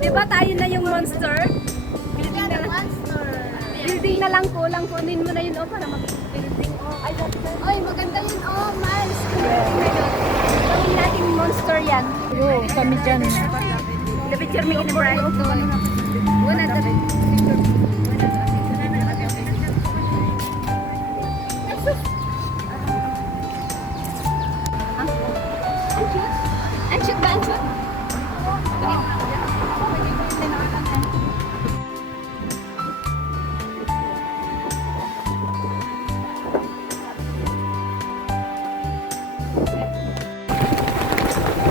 Di ba tayo na yung monster? Building na lang. Building na lang kulang. Kunin mo na yun para mag-building. Ay, maganda yun. Miles. Gawin natin monster yan. Oo, kami dyan. The picture me in the bright. Una the Anchut ba? Anchut?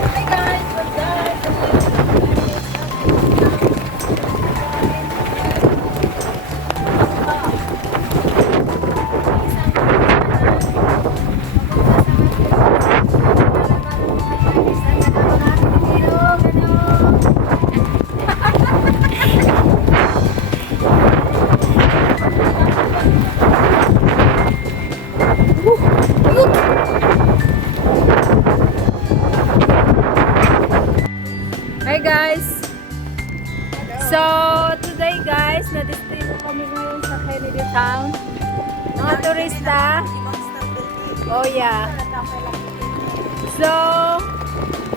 Hi guys, what's up? Hi guys! So, today guys, na-distrito kami ngayon sa Kennedy Town. Mga turista. Oh yeah. So,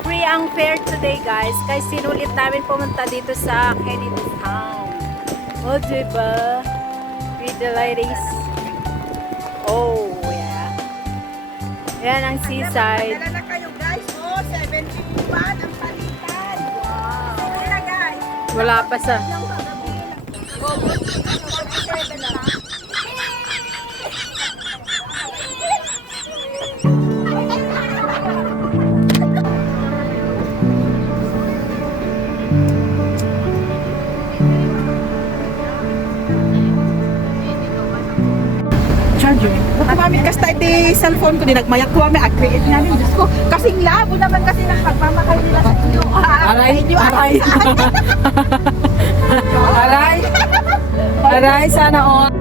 free ang fare today guys. Kasi sinulit namin pumunta dito sa Kennedy Town. Oh, diba? With the ladies. Oh, yeah. Yan ang seaside. Dala na kayo guys, 71 ang palitan. Wow. Sige na guys. Wala pa sa... Charger. Kumamit kas tayo di cellphone ko, dinagmayat ko kami,ag-create namin. Diyos ko, kasing labo naman kasi ng pagmamakay nila sa inyo. Aray, Inyo, aray. Aray. Aray, sana all.